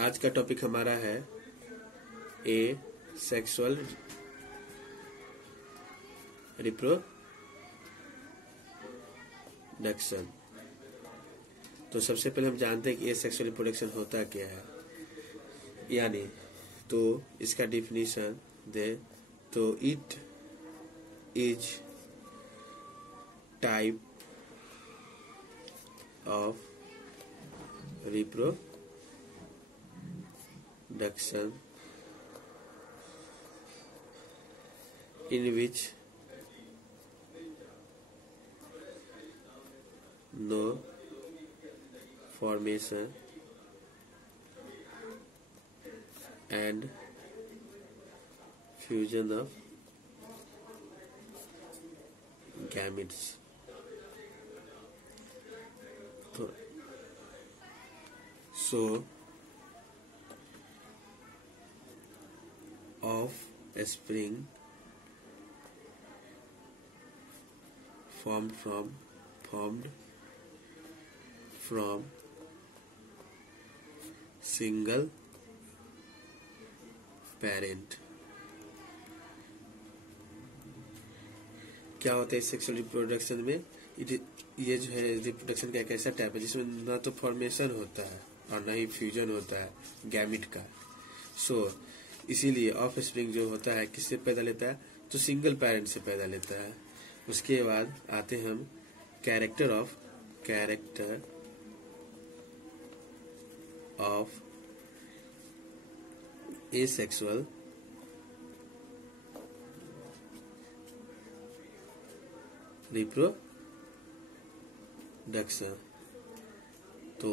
आज का टॉपिक हमारा है ए सेक्सुअल रिप्रोडक्शन। तो सबसे पहले हम जानते हैं कि ए सेक्सुअल रिप्रोडक्शन होता क्या है, यानी तो इसका डिफिनीशन दे तो it is type of reproduction in which no formation and fusion of gametes so offspring formed from single parent। क्या होता है सेक्सुअल रिप्रोडक्शन में? ये जो है रिप्रोडक्शन का एक ऐसा टाइप है जिसमें ना तो फॉर्मेशन होता है और ना ही फ्यूजन होता है गैमिट का। इसीलिए ऑफ स्प्रिंग जो होता है किससे पैदा लेता है? तो सिंगल पेरेंट से पैदा लेता है। उसके बाद आते हैं हम कैरेक्टर ऑफ एसेक्सुअल रिप्रोडक्शन। तो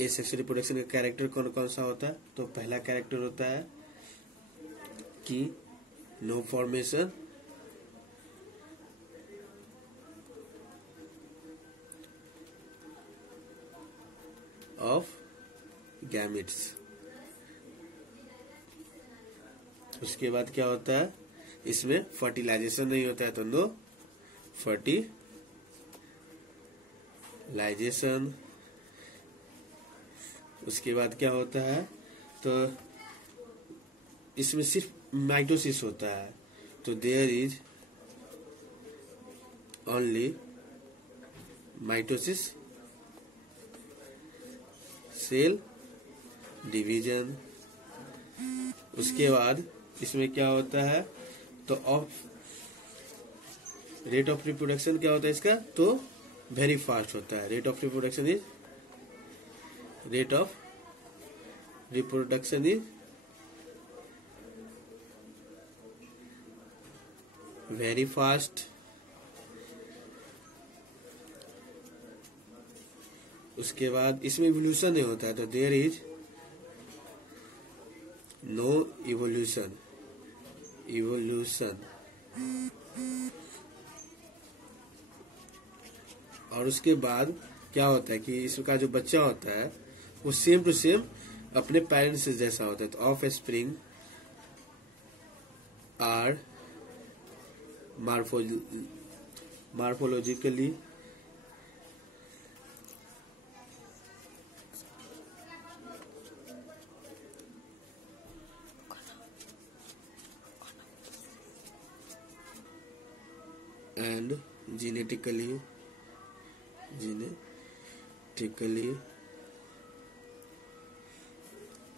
एसेक्सुअल रिप्रोडक्शन का कैरेक्टर कौन कौन सा होता है? तो पहला कैरेक्टर होता है कि नो फॉर्मेशन ऑफ गैमेट्स। उसके बाद क्या होता है? इसमें फर्टिलाइजेशन नहीं होता है, तो नो फर्टिलाइजेशन। उसके बाद क्या होता है? तो इसमें सिर्फ माइटोसिस होता है, तो there is only mitosis, cell division. उसके बाद इसमें क्या होता है? तो रेट ऑफ रिप्रोडक्शन क्या होता है इसका? तो वेरी फास्ट होता है। Rate of reproduction is very fast. उसके बाद इसमें इवोल्यूशन नहीं होता है, तो देयर इज नो इवोल्यूशन। और उसके बाद क्या होता है कि इसका जो बच्चा होता है वो सेम टू सेम अपने पेरेंट्स जैसा होता है। तो offspring are morphologically and genetically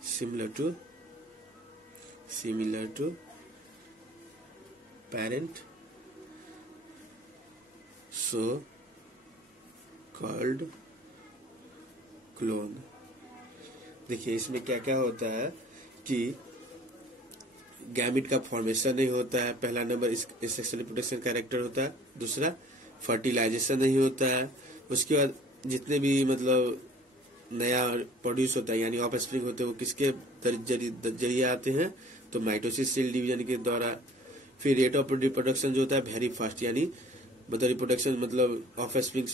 similar to parent, so called clone। देखिए इसमें क्या क्या होता है कि गैमिट का फॉर्मेशन नहीं होता है, पहला नंबर सेक्सुअल रिप्रोडक्शन कैरेक्टर होता है। दूसरा फर्टिलाइजेशन नहीं होता है। उसके बाद जितने भी मतलब नया प्रोड्यूस होता है यानी ऑफ स्प्रिंग होते हैं वो किसके जरिए आते हैं? तो माइटोसिस, सेल डिवीजन के द्वारा। फिर रेट ऑफ रिप्रोडक्शन जो होता है वेरी फास्ट, यानी मतलब रिप्रोडक्शन मतलब ऑफ स्प्रिंग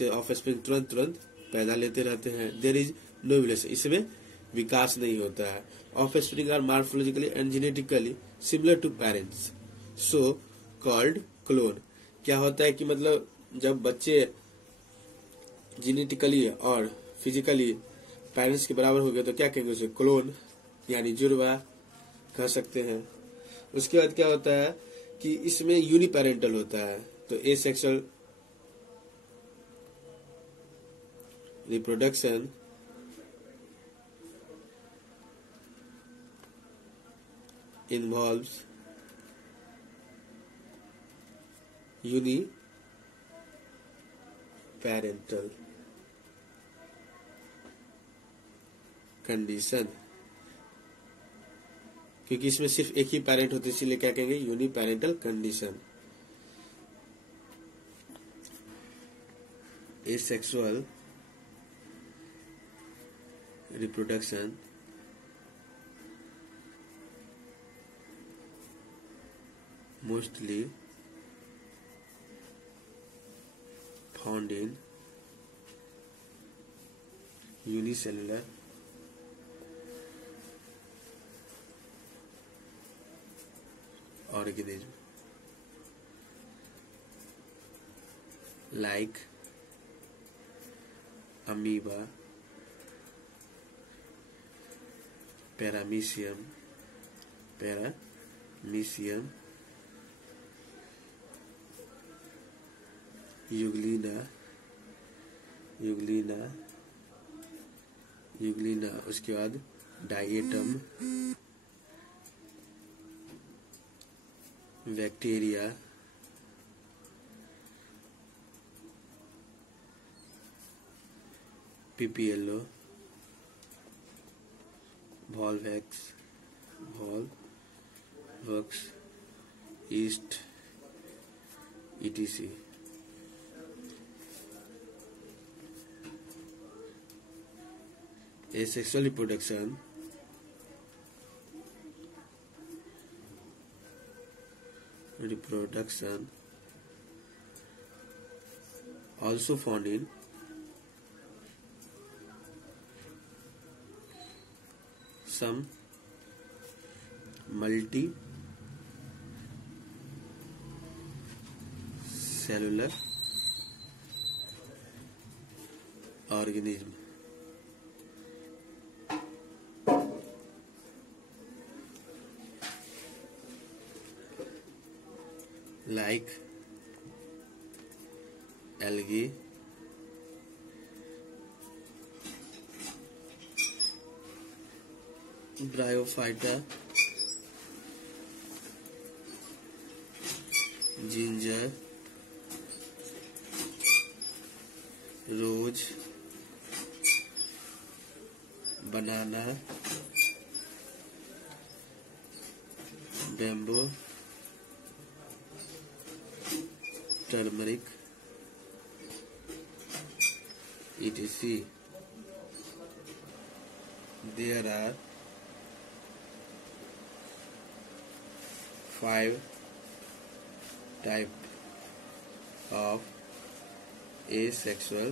तुरंत पैदा लेते रहते हैं। देयर इज नो इवोल्यूशन, इसमें विकास नहीं होता है। Offspring are morphologically and genetically similar to parents, so called clone. क्या होता है कि मतलब जब बच्चे जेनेटिकली और फिजिकली पेरेंट्स के बराबर हो गया तो क्या कहेंगे उसे, क्लोन यानी जुड़वा कह सकते हैं। उसके बाद क्या होता है कि इसमें यूनिपेरेंटल होता है, तो asexual reproduction involves uniparental condition, क्योंकि इसमें सिर्फ एक ही पेरेंट होते इसलिए क्या कहेंगे, uniparental condition. Asexual reproduction mostly found in unicellular organism like amoeba, paramecium, euglena, उसके बाद diatom, bacteria, PPLO, volvox, yeast, etc. Asexual reproduction also found in some multi-cellular organism like algae, bryophyta, ginger, rose, banana, bamboo, turmeric, etc. There are 5 types of asexual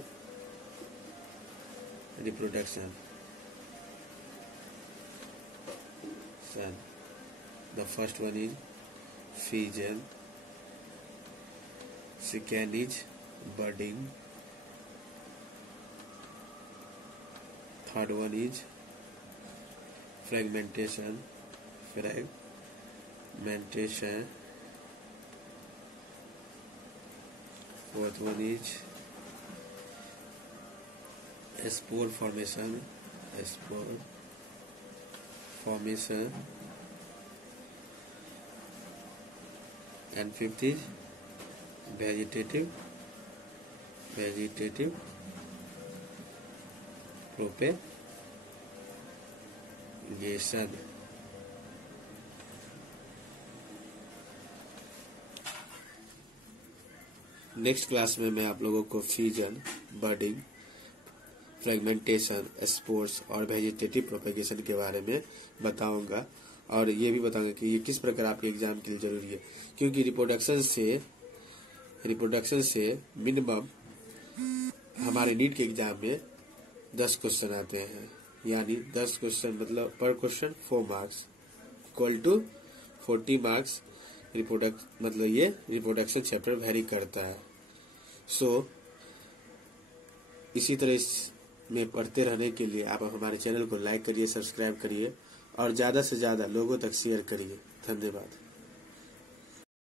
reproduction. The first one is fission, second is budding, third one is fragmentation, fourth one is spore formation, and fifth is vegetative propagation. Next class में मैं आप लोगों को fusion, budding, fragmentation, spores और vegetative propagation के बारे में बताऊंगा, और ये भी बताऊंगा कि ये किस प्रकार आपके एग्जाम के लिए जरूरी है, क्योंकि रिप्रोडक्शन से मिनिमम हमारे नीट के एग्जाम में 10 क्वेश्चन आते हैं, यानी 10 क्वेश्चन मतलब per question 4 marks equal to 40 marks. मतलब ये रिप्रोडक्शन चैप्टर वेरी करता है। इसी तरह में पढ़ते रहने के लिए आप हमारे चैनल को लाइक करिए, सब्सक्राइब करिए और ज़्यादा से ज़्यादा लोगों तक शेयर करिए। धन्यवाद।